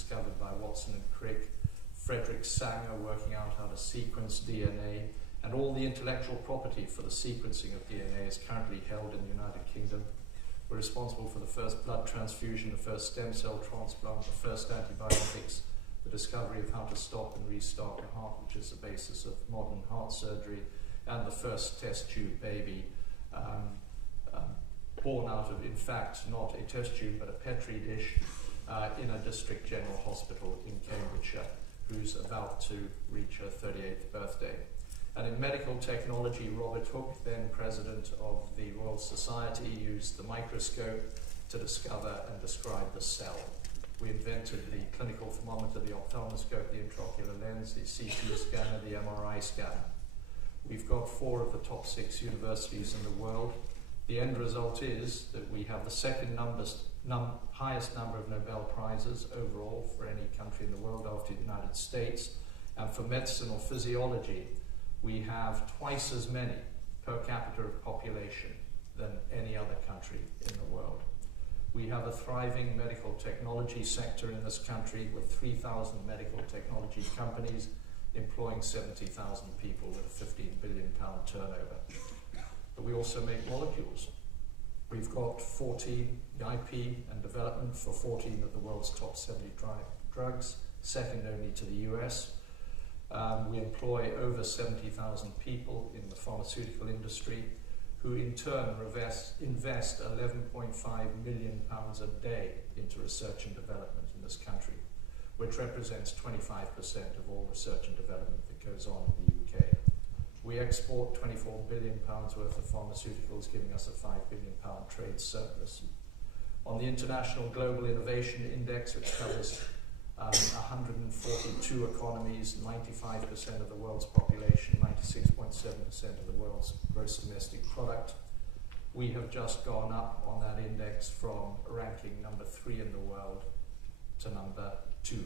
discovered by Watson and Crick, Frederick Sanger working out how to sequence DNA, and all the intellectual property for the sequencing of DNA is currently held in the United Kingdom. We're responsible for the first blood transfusion, the first stem cell transplant, the first antibiotics, the discovery of how to stop and restart the heart, which is the basis of modern heart surgery, and the first test tube baby born out of, in fact, not a test tube, but a Petri dish in a district general hospital in Cambridgeshire, who's about to reach her 38th birthday. And in medical technology, Robert Hooke, then president of the Royal Society, used the microscope to discover and describe the cell. We invented the clinical thermometer, the ophthalmoscope, the intraocular lens, the CT scanner, the MRI scanner. We've got 4 of the top 6 universities in the world. The end result is that we have the second highest number of Nobel Prizes overall for any country in the world after the United States. And for medicine or physiology, we have twice as many per capita of population than any other country in the world. We have a thriving medical technology sector in this country with 3,000 medical technology companies employing 70,000 people with a £15 billion turnover. But we also make molecules. We've got 14 IP and development for 14 of the world's top 70 drugs, second only to the US. We employ over 70,000 people in the pharmaceutical industry, who in turn invest £11.5 million a day into research and development in this country, which represents 25% of all research and development that goes on in the UK. We export £24 billion worth of pharmaceuticals, giving us a £5 billion trade surplus. On the International Global Innovation Index, which covers 142 economies, 95% of the world's population, 96.7% of the world's gross domestic product. We have just gone up on that index from ranking number 3 in the world to number 2.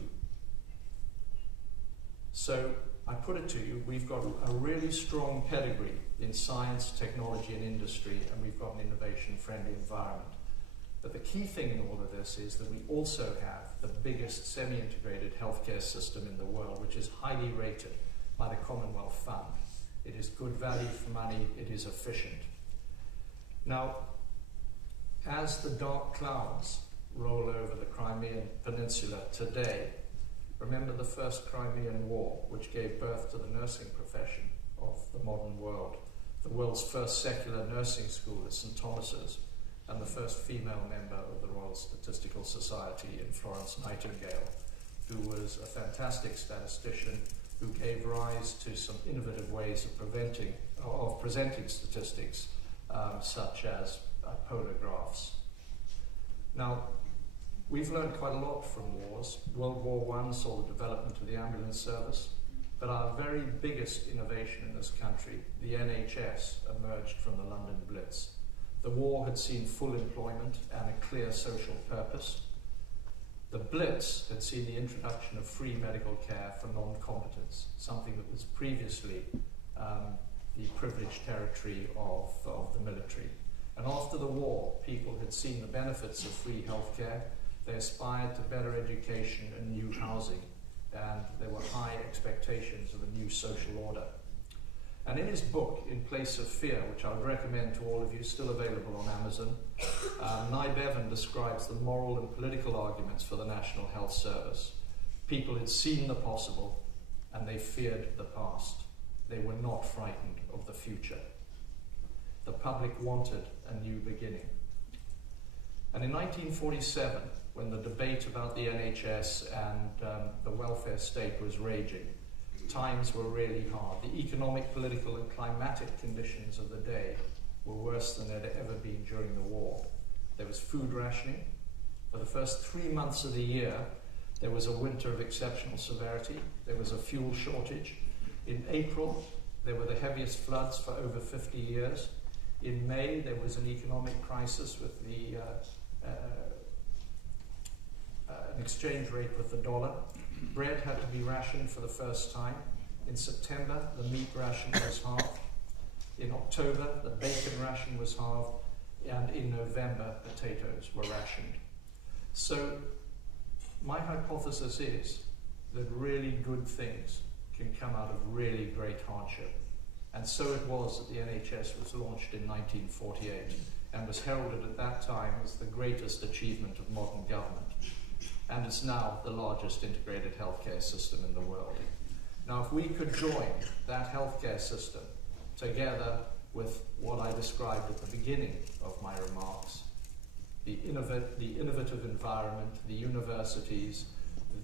So I put it to you, we've got a really strong pedigree in science, technology, and industry, and we've got an innovation-friendly environment. But the key thing in all of this is that we also have the biggest semi-integrated healthcare system in the world, which is highly rated by the Commonwealth Fund. It is good value for money, it is efficient. Now, as the dark clouds roll over the Crimean Peninsula today, remember the First Crimean War, which gave birth to the nursing profession of the modern world, the world's first secular nursing school at St. Thomas's, and the first female member of the Royal Statistical Society in Florence Nightingale, who was a fantastic statistician who gave rise to some innovative ways of presenting statistics, such as polagraphs. Now, we've learned quite a lot from wars. World War I saw the development of the ambulance service, but our very biggest innovation in this country, the NHS, emerged from the London Blitz. The war had seen full employment and a clear social purpose. The Blitz had seen the introduction of free medical care for non-competents, something that was previously the privileged territory of the military. And after the war, people had seen the benefits of free healthcare. They aspired to better education and new housing, and there were high expectations of a new social order. And in his book, In Place of Fear, which I would recommend to all of you, still available on Amazon, Nye Bevan describes the moral and political arguments for the National Health Service. People had seen the possible, and they feared the past. They were not frightened of the future. The public wanted a new beginning. And in 1947, when the debate about the NHS and the welfare state was raging, times were really hard. The economic, political, and climatic conditions of the day were worse than they'd ever been during the war. There was food rationing. For the first 3 months of the year, there was a winter of exceptional severity. There was a fuel shortage. In April, there were the heaviest floods for over 50 years. In May, there was an economic crisis with the an exchange rate with the dollar. Bread had to be rationed for the first time. In September, the meat ration was halved. In October, the bacon ration was halved. And in November, potatoes were rationed. So my hypothesis is that really good things can come out of really great hardship. And so it was that the NHS was launched in 1948 and was heralded at that time as the greatest achievement of modern government. And it's now the largest integrated healthcare system in the world. Now, if we could join that healthcare system together with what I described at the beginning of my remarks, the innovative environment, the universities,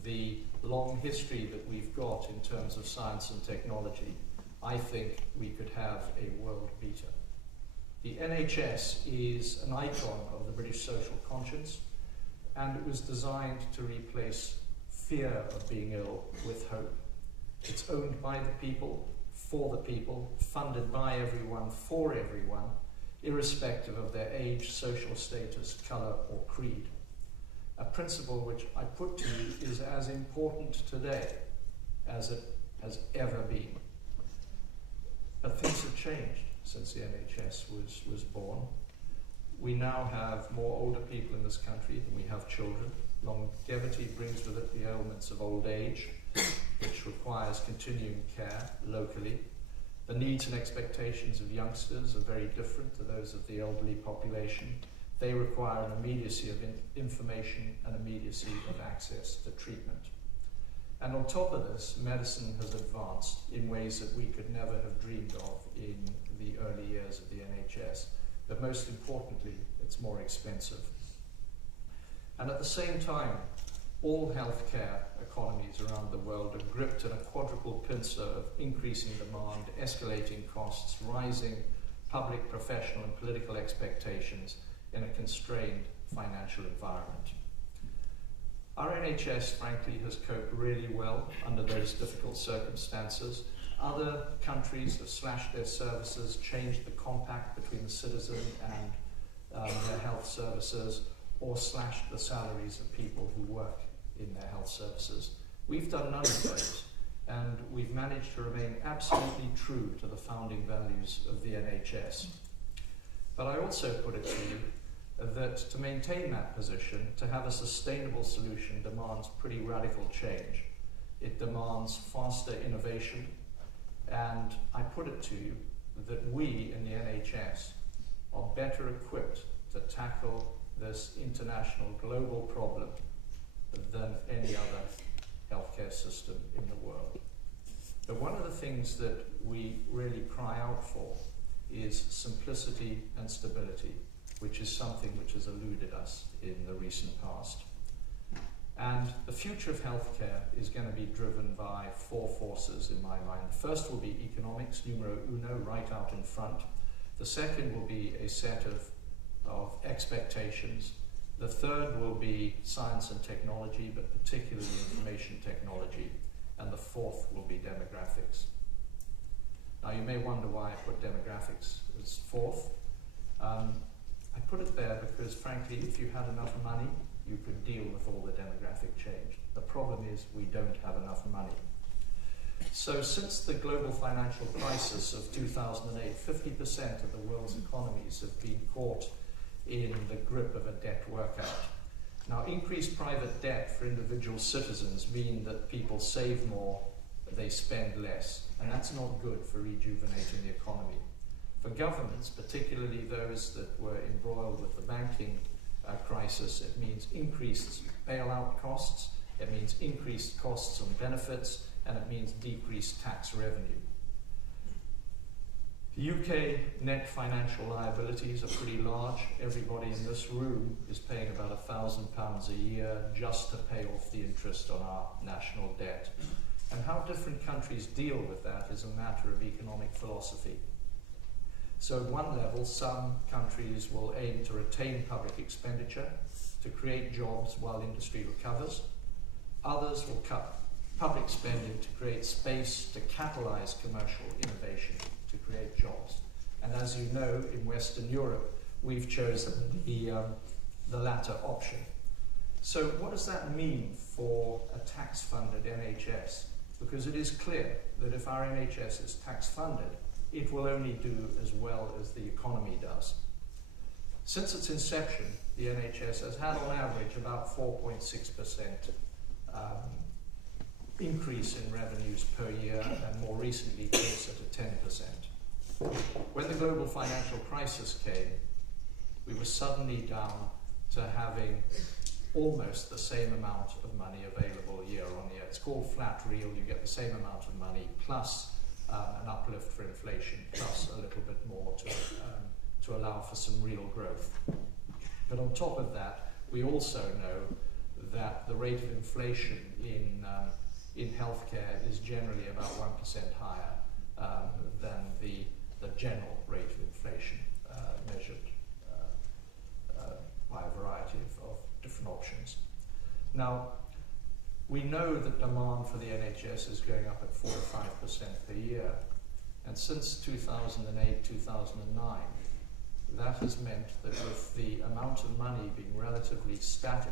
the long history that we've got in terms of science and technology, I think we could have a world beater. The NHS is an icon of the British social conscience, and it was designed to replace fear of being ill with hope. It's owned by the people, for the people, funded by everyone, for everyone, irrespective of their age, social status, colour or creed. A principle which I put to you is as important today as it has ever been. But things have changed since the NHS was born. We now have more older people in this country than we have children. Longevity brings with it the elements of old age, which requires continuing care locally. The needs and expectations of youngsters are very different to those of the elderly population. They require an immediacy of information and immediacy of access to treatment. And on top of this, medicine has advanced in ways that we could never have dreamed of in the early years of the NHS. But most importantly, it's more expensive. And at the same time, all healthcare economies around the world are gripped in a quadruple pincer of increasing demand, escalating costs, rising public, professional and political expectations in a constrained financial environment. Our NHS, frankly, has coped really well under those difficult circumstances. Other countries have slashed their services, changed the compact between the citizen and their health services, or slashed the salaries of people who work in their health services. We've done none of those, and we've managed to remain absolutely true to the founding values of the NHS. But I also put it to you that to maintain that position, to have a sustainable solution, demands pretty radical change. It demands faster innovation, and I put it to you that we in the NHS are better equipped to tackle this international global problem than any other healthcare system in the world. But one of the things that we really cry out for is simplicity and stability, which is something which has eluded us in the recent past. And the future of healthcare is going to be driven by four forces in my mind. The first will be economics, numero uno, right out in front. The second will be a set of expectations. The third will be science and technology, but particularly information technology. And the fourth will be demographics. Now you may wonder why I put demographics as fourth. I put it there because, frankly, if you had enough money, you could deal with all the demographic change. The problem is we don't have enough money. So since the global financial crisis of 2008, 50% of the world's economies have been caught in the grip of a debt workout. Now, increased private debt for individual citizens mean that people save more, they spend less, and that's not good for rejuvenating the economy. For governments, particularly those that were embroiled with the banking crisis, it means increased bailout costs, it means increased costs on benefits, and it means decreased tax revenue. The UK net financial liabilities are pretty large. Everybody in this room is paying about £1,000 a year just to pay off the interest on our national debt. And how different countries deal with that is a matter of economic philosophy. So at one level, some countries will aim to retain public expenditure to create jobs while industry recovers. Others will cut public spending to create space to catalyze commercial innovation to create jobs. And as you know, in Western Europe, we've chosen the latter option. So what does that mean for a tax-funded NHS? Because it is clear that if our NHS is tax-funded, it will only do as well as the economy does. Since its inception, the NHS has had on average about 4.6% increase in revenues per year, and more recently closer to 10%. When the global financial crisis came, we were suddenly down to having almost the same amount of money available year on year. It's called flat real. You get the same amount of money plus an uplift for inflation, plus a little bit more to allow for some real growth. But on top of that, we also know that the rate of inflation in healthcare is generally about 1% higher than the general rate of inflation measured by a variety of different options. Now, we know that demand for the NHS is going up at 4 to 5% per year, and since 2008, 2009, that has meant that with the amount of money being relatively static,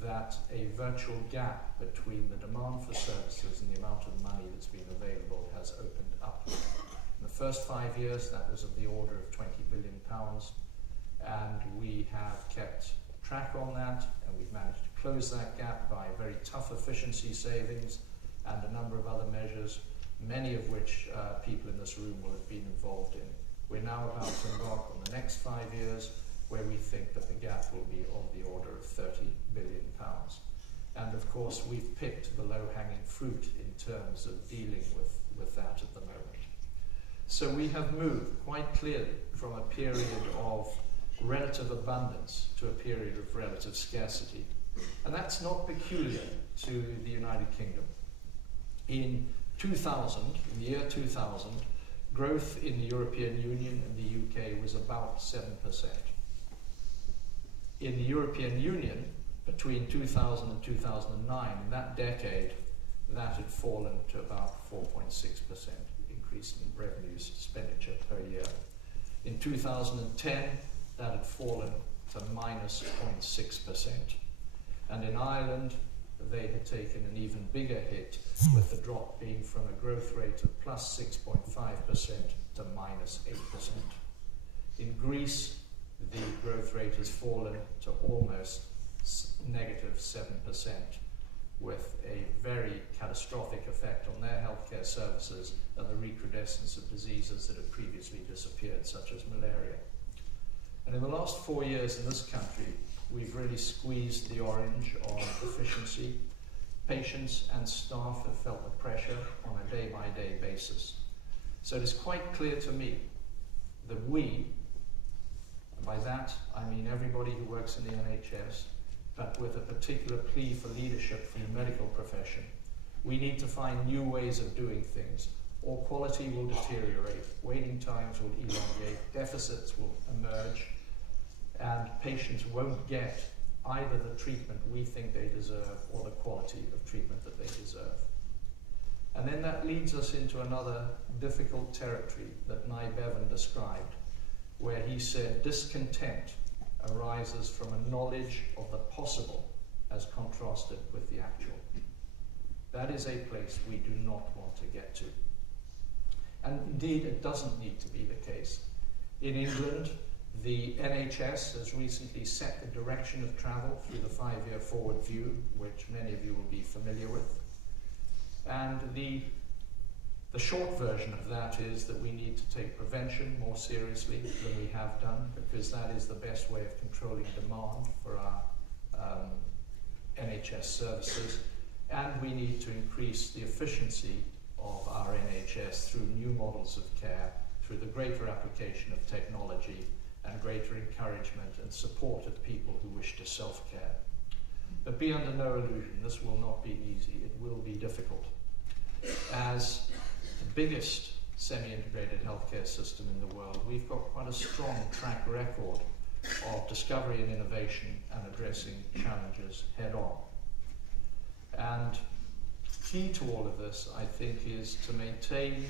that a virtual gap between the demand for services and the amount of money that's been available has opened up. In the first 5 years, that was of the order of £20 billion, and we have kept track on that, and we've managed to close that gap by very tough efficiency savings and a number of other measures, many of which people in this room will have been involved in. We're now about to embark on the next 5 years, where we think that the gap will be of the order of £30 billion. And of course, we've picked the low-hanging fruit in terms of dealing with that at the moment. So we have moved quite clearly from a period of relative abundance to a period of relative scarcity. And that's not peculiar to the United Kingdom. In 2000, in the year 2000, growth in the European Union and the UK was about 7%. In the European Union, between 2000 and 2009, in that decade, that had fallen to about 4.6% increase in revenues expenditure per year. In 2010, that had fallen to minus 0.6%. And in Ireland, they had taken an even bigger hit, with the drop being from a growth rate of plus 6.5% to minus 8%. In Greece, the growth rate has fallen to almost negative 7%, with a very catastrophic effect on their healthcare services and the recrudescence of diseases that had previously disappeared, such as malaria. And in the last 4 years in this country, we've really squeezed the orange on efficiency. Patients and staff have felt the pressure on a day-by-day basis. So it is quite clear to me that we, and by that I mean everybody who works in the NHS, but with a particular plea for leadership from the medical profession, we need to find new ways of doing things, or quality will deteriorate, waiting times will elongate, deficits will emerge, and patients won't get either the treatment we think they deserve or the quality of treatment that they deserve. And then that leads us into another difficult territory that Nye Bevan described, where he said discontent arises from a knowledge of the possible as contrasted with the actual. That is a place we do not want to get to. And indeed, it doesn't need to be the case. In England, the NHS has recently set the direction of travel through the 5-year forward view, which many of you will be familiar with. And the short version of that is that we need to take prevention more seriously than we have done, because that is the best way of controlling demand for our NHS services. And we need to increase the efficiency of our NHS through new models of care, through the greater application of technology and greater encouragement and support of people who wish to self-care. But be under no illusion, this will not be easy. It will be difficult. As the biggest semi-integrated healthcare system in the world, we've got quite a strong track record of discovery and innovation and addressing challenges head-on. And key to all of this, I think, is to maintain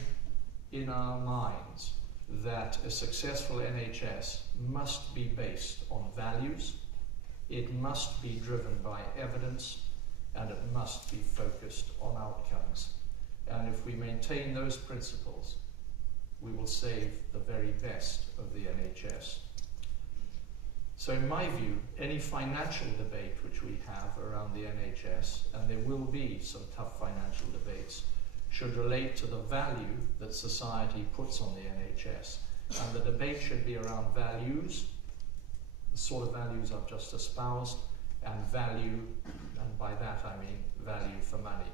in our minds that a successful NHS must be based on values, it must be driven by evidence, and it must be focused on outcomes. And if we maintain those principles, we will save the very best of the NHS. So in my view, any financial debate which we have around the NHS, and there will be some tough financial debates, should relate to the value that society puts on the NHS. And the debate should be around values, the sort of values I've just espoused, and value, and by that I mean value for money.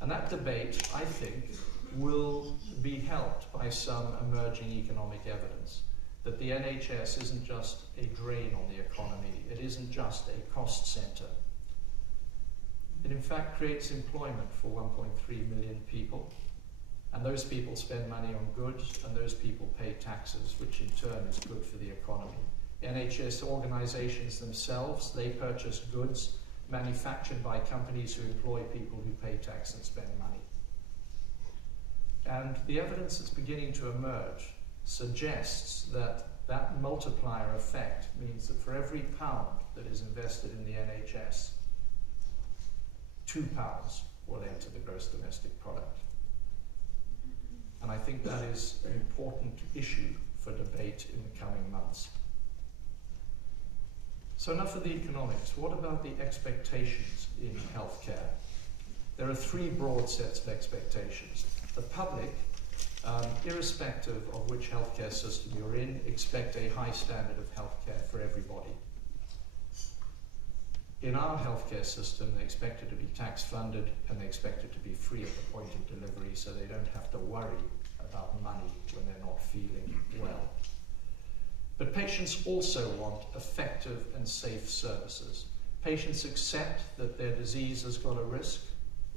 And that debate, I think, will be helped by some emerging economic evidence that the NHS isn't just a drain on the economy, it isn't just a cost centre. It in fact creates employment for 1.3 million people, and those people spend money on goods, and those people pay taxes, which in turn is good for the economy. NHS organisations themselves, they purchase goods manufactured by companies who employ people who pay tax and spend money. And the evidence that's beginning to emerge suggests that that multiplier effect means that for every pound that is invested in the NHS, £2 will enter the gross domestic product. And I think that is an important issue for debate in the coming months. So enough of the economics. What about the expectations in healthcare? There are three broad sets of expectations. The public, irrespective of which healthcare system you're in, expect a high standard of healthcare for everybody. In our healthcare system, they expect it to be tax funded, and they expect it to be free at the point of delivery, so they don't have to worry about money when they're not feeling well. But patients also want effective and safe services. Patients accept that their disease has got a risk.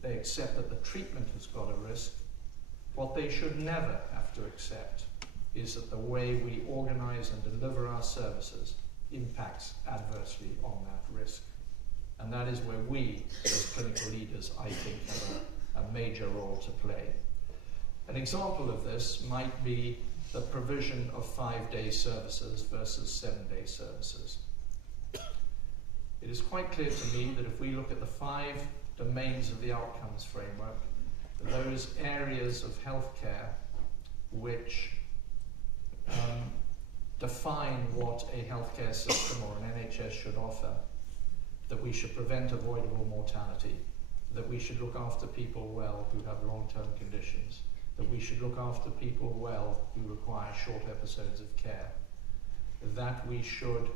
They accept that the treatment has got a risk. What they should never have to accept is that the way we organise and deliver our services impacts adversely on that risk. And that is where we, as clinical leaders, I think, have a major role to play. An example of this might be the provision of 5-day services versus 7-day services. It is quite clear to me that if we look at the 5 domains of the outcomes framework, those areas of healthcare which define what a healthcare system or an NHS should offer, that we should prevent avoidable mortality, that we should look after people well who have long-term conditions, that we should look after people well who require short episodes of care, that we should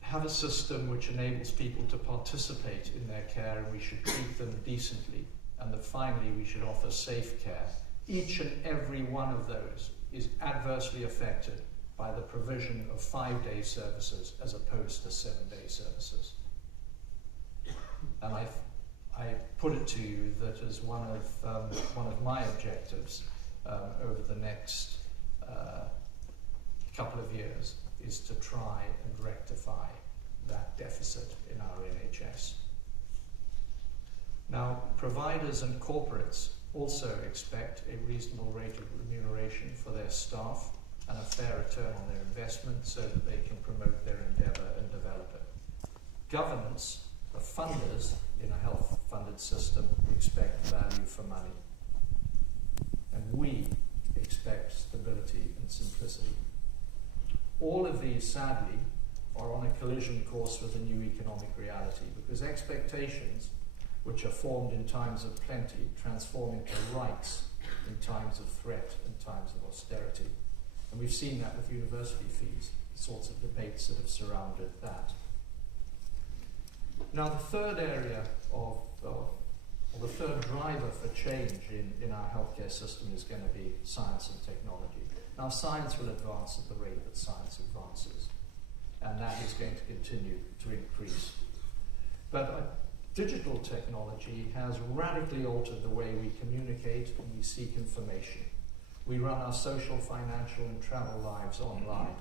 have a system which enables people to participate in their care, and we should treat them decently, and that finally we should offer safe care. Each and every one of those is adversely affected by the provision of 5-day services as opposed to 7-day services. And I put it to you that as one of my objectives over the next couple of years is to try and rectify that deficit in our NHS. Now, providers and corporates also expect a reasonable rate of remuneration for their staff and a fair return on their investment so that they can promote their endeavour and develop it. Governments, the funders in a health-funded system, expect value for money. And we expect stability and simplicity. All of these, sadly, are on a collision course with a new economic reality, because expectations, which are formed in times of plenty, transform into rights in times of threat and times of austerity. And we've seen that with university fees, the sorts of debates that have surrounded that. Now, the third area or the third driver for change in our healthcare system is going to be science and technology. Now, science will advance at the rate that science advances, and that is going to continue to increase. But digital technology has radically altered the way we communicate and we seek information. We run our social, financial, and travel lives online.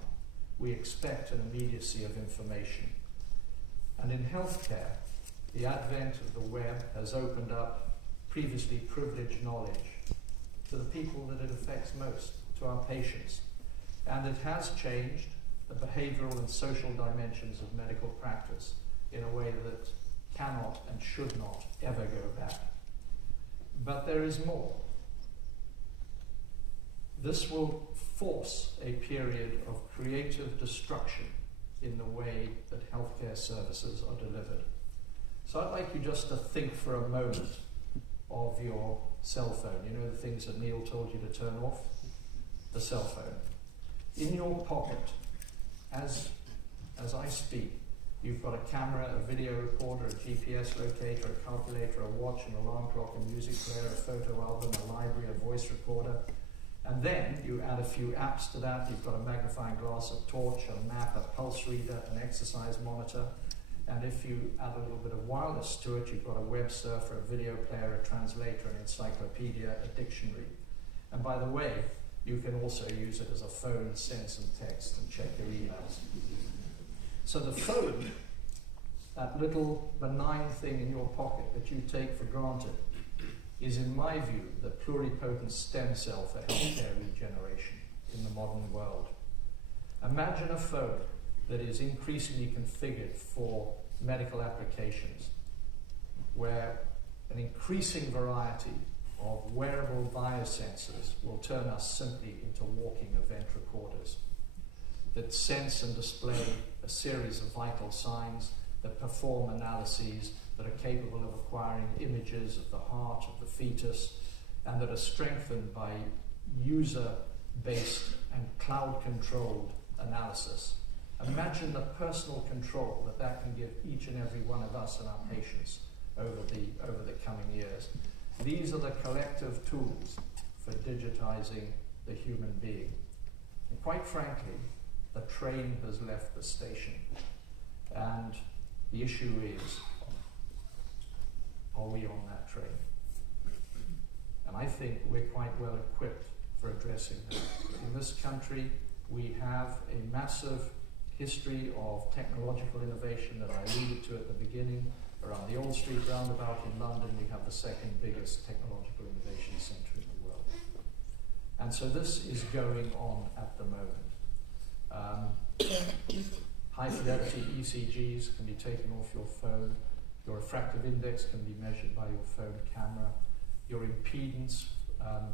We expect an immediacy of information. And in healthcare, the advent of the web has opened up previously privileged knowledge to the people that it affects most, to our patients. And it has changed the behavioral and social dimensions of medical practice in a way that cannot and should not ever go back. But there is more. this will force a period of creative destruction in the way that healthcare services are delivered. So I'd like you just to think for a moment of your cell phone. You know the things that Neil told you to turn off? The cell phone. In your pocket, as I speak, you've got a camera, a video recorder, a GPS locator, a calculator, a watch, an alarm clock, a music player, a photo album, a library, a voice recorder. And then you add a few apps to that. You've got a magnifying glass, a torch, a map, a pulse reader, an exercise monitor. And if you add a little bit of wireless to it, you've got a web surfer, a video player, a translator, an encyclopedia, a dictionary. And by the way, you can also use it as a phone, send some text, and check your emails. So the phone, that little benign thing in your pocket that you take for granted, is, in my view, the pluripotent stem cell for healthcare regeneration in the modern world. Imagine a phone that is increasingly configured for medical applications, where an increasing variety of wearable biosensors will turn us simply into walking event recorders that sense and display a series of vital signs, that perform analyses, that are capable of acquiring images of the heart, of the fetus, and that are strengthened by user-based and cloud-controlled analysis. Imagine the personal control that that can give each and every one of us and our patients over the coming years. These are the collective tools for digitizing the human being. And quite frankly, the train has left the station. And the issue is, are we on that train? And I think we're quite well equipped for addressing that. In this country, we have a massive history of technological innovation that I alluded to at the beginning. Around the Old Street roundabout in London, we have the second biggest technological innovation centre in the world. And so this is going on at the moment. High fidelity ECGs can be taken off your phone. Your refractive index can be measured by your phone camera. Your impedance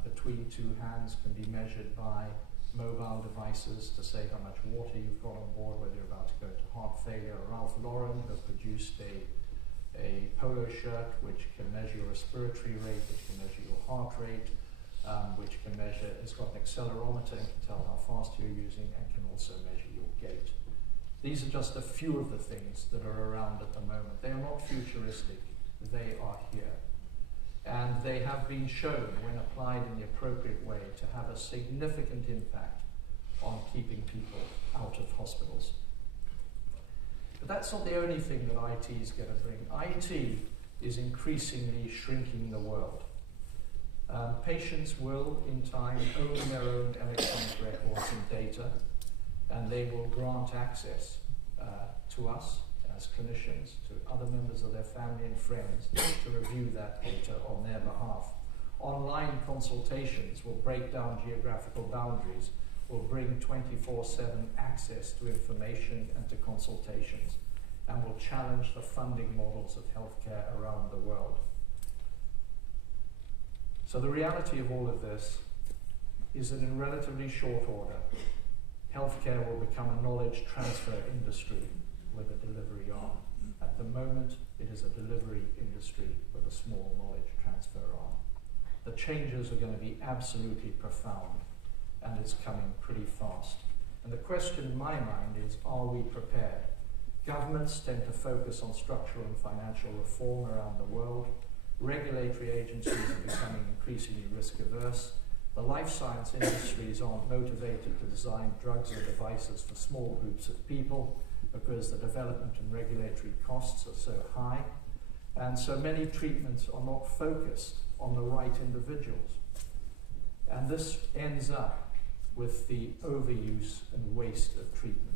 between two hands can be measured by mobile devices to say how much water you've got on board, whether you're about to go into heart failure. Ralph Lauren has produced a polo shirt which can measure your respiratory rate, which can measure your heart rate, which can measure, it's got an accelerometer and can tell how fast you're using, and can also measure your gait. These are just a few of the things that are around at the moment. They are not futuristic, they are here. And they have been shown, when applied in the appropriate way, to have a significant impact on keeping people out of hospitals. But that's not the only thing that IT is going to bring. IT is increasingly shrinking the world. Patients will, in time, own their own electronic records and data, and they will grant access to us as clinicians, to other members of their family and friends, to review that data on their behalf. Online consultations will break down geographical boundaries, will bring 24/7 access to information and to consultations, and will challenge the funding models of healthcare around the world. So the reality of all of this is that in relatively short order, healthcare will become a knowledge transfer industry with a delivery arm. At the moment, it is a delivery industry with a small knowledge transfer arm. The changes are going to be absolutely profound, and it's coming pretty fast. And the question in my mind is, are we prepared? Governments tend to focus on structural and financial reform around the world. Regulatory agencies are becoming increasingly risk-averse. The life science industries aren't motivated to design drugs or devices for small groups of people because the development and regulatory costs are so high. And so many treatments are not focused on the right individuals. And this ends up with the overuse and waste of treatment.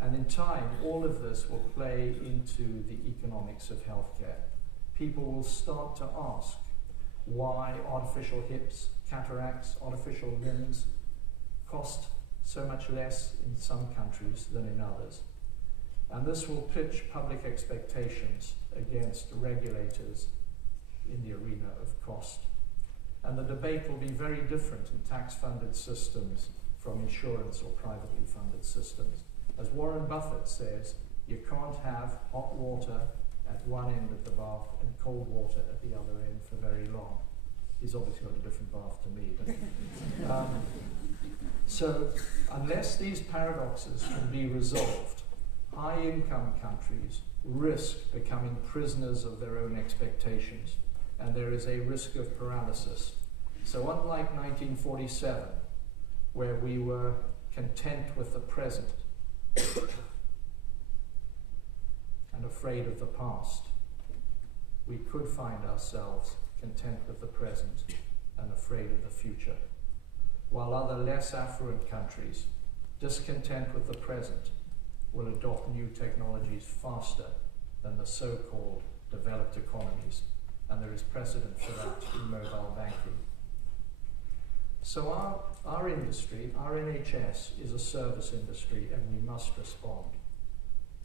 And in time, all of this will play into the economics of healthcare. People will start to ask why artificial hips, cataracts, artificial limbs cost so much less in some countries than in others. And this will pitch public expectations against regulators in the arena of cost. And the debate will be very different in tax-funded systems from insurance or privately funded systems. As Warren Buffett says, you can't have hot water at one end of the bath and cold water at the other end for very long. He's obviously got a different bath to me. But, so unless these paradoxes can be resolved, high-income countries risk becoming prisoners of their own expectations, and there is a risk of paralysis. So unlike 1947, where we were content with the present and afraid of the past, we could find ourselves content with the present and afraid of the future, while other less affluent countries, discontent with the present, will adopt new technologies faster than the so-called developed economies, and there is precedent for that in mobile banking. So our industry, our NHS, is a service industry, and we must respond.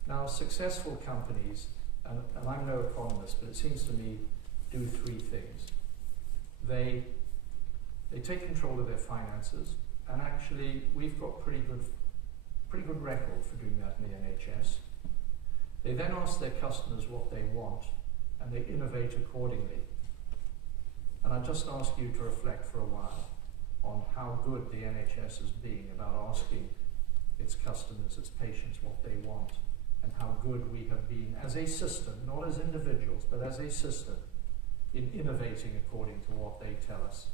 Now, successful companies, and I'm no economist, but it seems to me, do three things. They take control of their finances, and actually we've got pretty good record for doing that in the NHS. They then ask their customers what they want, and they innovate accordingly. And I just ask you to reflect for a while on how good the NHS is being about asking its customers, its patients, what they want, and how good we have been as a system, not as individuals, but as a system, in innovating according to what they tell us.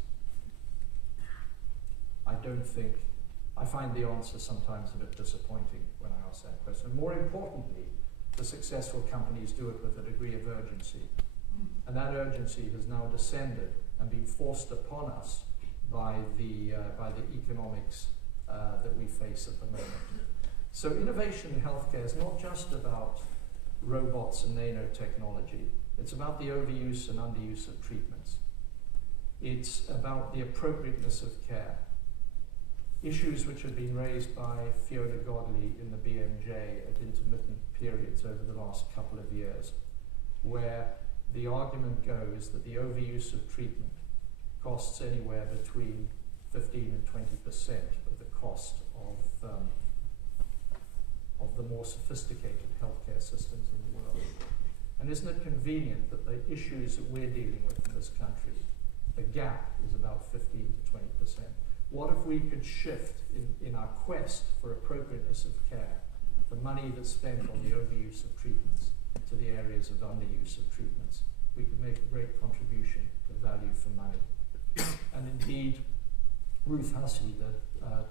I find the answer sometimes a bit disappointing when I ask that question. And more importantly, the successful companies do it with a degree of urgency. And that urgency has now descended and been forced upon us by the economics that we face at the moment. So innovation in healthcare is not just about robots and nanotechnology. It's about the overuse and underuse of treatments. It's about the appropriateness of care. Issues which have been raised by Fiona Godley in the BMJ at intermittent periods over the last couple of years, where the argument goes that the overuse of treatment costs anywhere between 15 and 20% of the cost of the more sophisticated healthcare systems in the world. And isn't it convenient that the issues that we're dealing with in this country, the gap is about 15 to 20%. What if we could shift in our quest for appropriateness of care, the money that's spent on the overuse of treatments to the areas of underuse of treatments? We could make a great contribution to value for money. And indeed, Ruth Hussey, the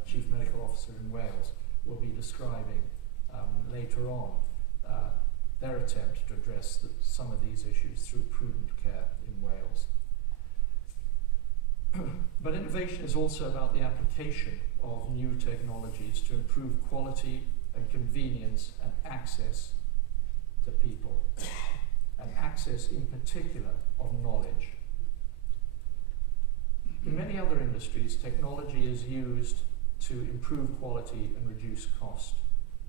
Chief Medical Officer in Wales, will be describing later on their attempt to address some of these issues through prudent care in Wales. But innovation is also about the application of new technologies to improve quality and convenience and access to people, and access in particular of knowledge. In many other industries, technology is used to improve quality and reduce cost.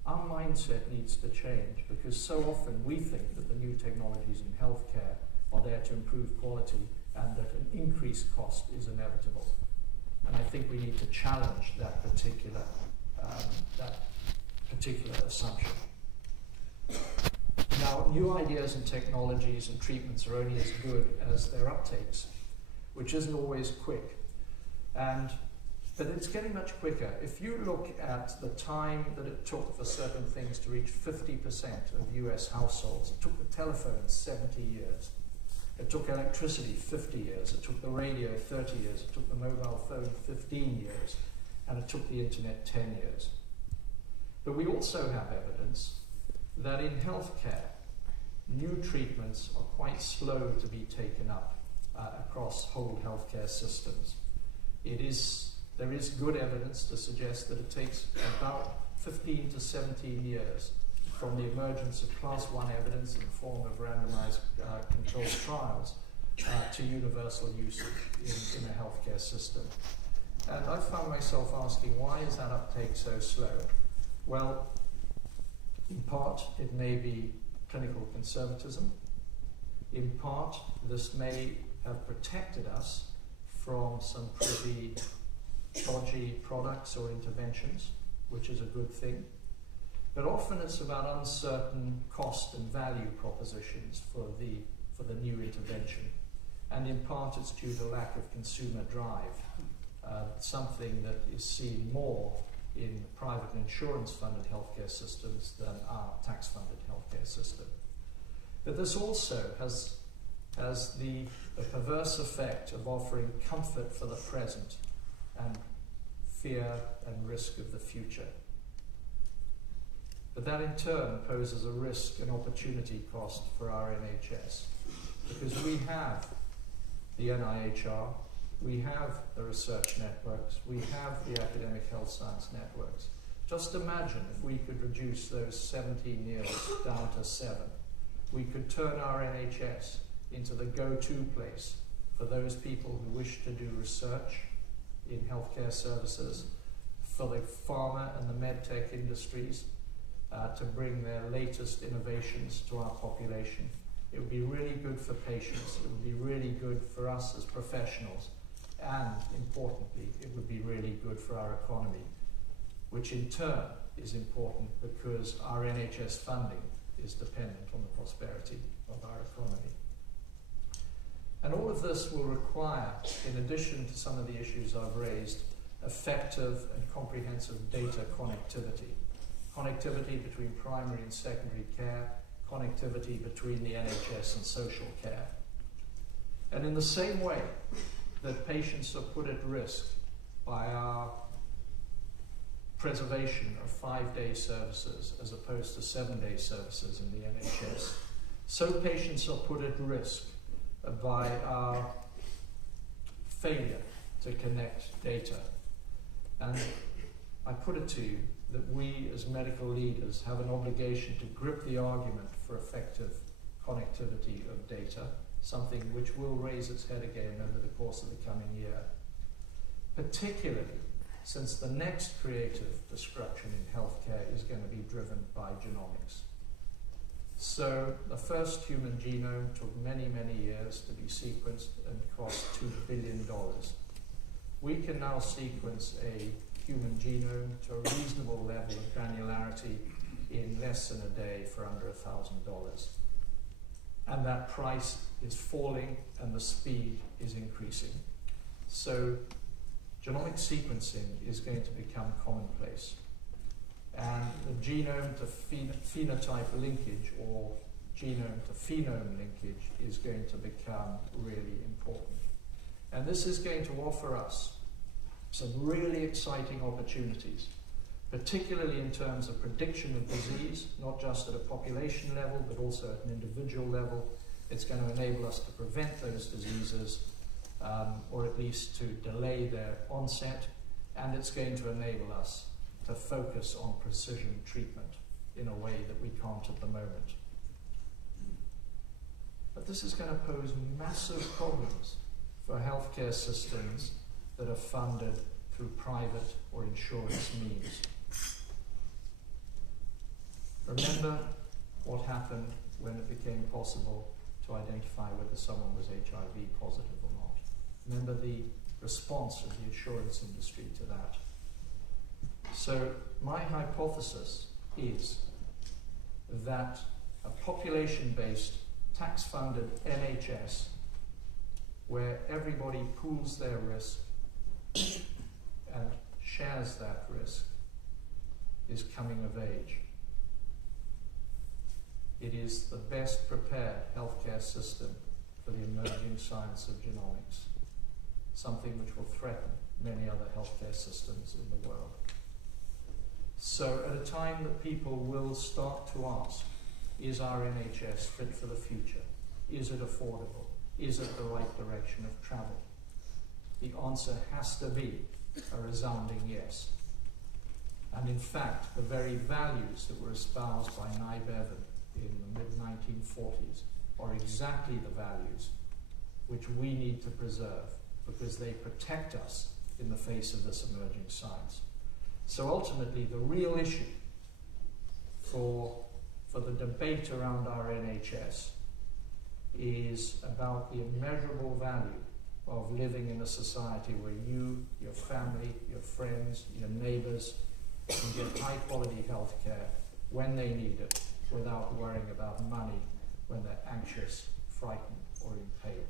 Our mindset needs to change, because so often we think that the new technologies in healthcare are there to improve quality and that an increased cost is inevitable. And I think we need to challenge that particular assumption. Now, new ideas and technologies and treatments are only as good as their uptakes, which isn't always quick. But it's getting much quicker. If you look at the time that it took for certain things to reach 50% of US households, it took the telephone 70 years. It took electricity 50 years. It took the radio 30 years. It took the mobile phone 15 years. And it took the internet 10 years. But we also have evidence that in healthcare, new treatments are quite slow to be taken up across whole healthcare systems. There is good evidence to suggest that it takes about 15 to 17 years from the emergence of class 1 evidence in the form of randomized controlled trials to universal usage in a healthcare system. And I found myself asking, why is that uptake so slow? Well, in part, it may be clinical conservatism. In part, this may have protected us from some pretty dodgy products or interventions, which is a good thing. But often it's about uncertain cost and value propositions for the new intervention. And in part it's due to lack of consumer drive, something that is seen more in private and insurance-funded healthcare systems than our tax-funded healthcare system. But this also has the perverse effect of offering comfort for the present and fear and risk of the future. But that in turn poses a risk and opportunity cost for our NHS, because we have the NIHR, we have the research networks, we have the academic health science networks. Just imagine if we could reduce those 17 years down to 7. We could turn our NHS into the go-to place for those people who wish to do research in healthcare services, for the pharma and the medtech industries, to bring their latest innovations to our population. It would be really good for patients, it would be really good for us as professionals, and importantly, it would be really good for our economy, which in turn is important because our NHS funding is dependent on the prosperity of our economy. And all of this will require, in addition to some of the issues I've raised, effective and comprehensive data connectivity. Connectivity between primary and secondary care, connectivity between the NHS and social care. And in the same way that patients are put at risk by our preservation of 5-day services as opposed to 7-day services in the NHS, so patients are put at risk by our failure to connect data. And I put it to you that we as medical leaders have an obligation to grip the argument for effective connectivity of data, something which will raise its head again over the course of the coming year, particularly since the next creative destruction in healthcare is going to be driven by genomics. So the first human genome took many, many years to be sequenced and cost $2 billion. We can now sequence a human genome to a reasonable level of granularity in less than a day for under $1,000. And that price is falling and the speed is increasing. So genomic sequencing is going to become commonplace. And the genome to phenotype linkage or genome to phenome linkage is going to become really important. And this is going to offer us some really exciting opportunities, particularly in terms of prediction of disease, not just at a population level, but also at an individual level. It's going to enable us to prevent those diseases, or at least to delay their onset, and it's going to enable us to focus on precision treatment in a way that we can't at the moment. But this is going to pose massive problems for healthcare systems that are funded through private or insurance means. Remember what happened when it became possible to identify whether someone was HIV positive or not. Remember the response of the insurance industry to that. So my hypothesis is that a population-based, tax-funded NHS where everybody pools their risk and shares that risk is coming of age. It is the best prepared healthcare system for the emerging science of genomics, something which will threaten many other healthcare systems in the world. So at a time that people will start to ask, is our NHS fit for the future? Is it affordable? Is it the right direction of travel? The answer has to be a resounding yes. And in fact, the very values that were espoused by Nye Bevan in the mid-1940s are exactly the values which we need to preserve because they protect us in the face of this emerging science. So ultimately, the real issue for the debate around our NHS is about the immeasurable value of living in a society where you, your family, your friends, your neighbours can get high quality health care when they need it without worrying about money when they're anxious, frightened or in pain.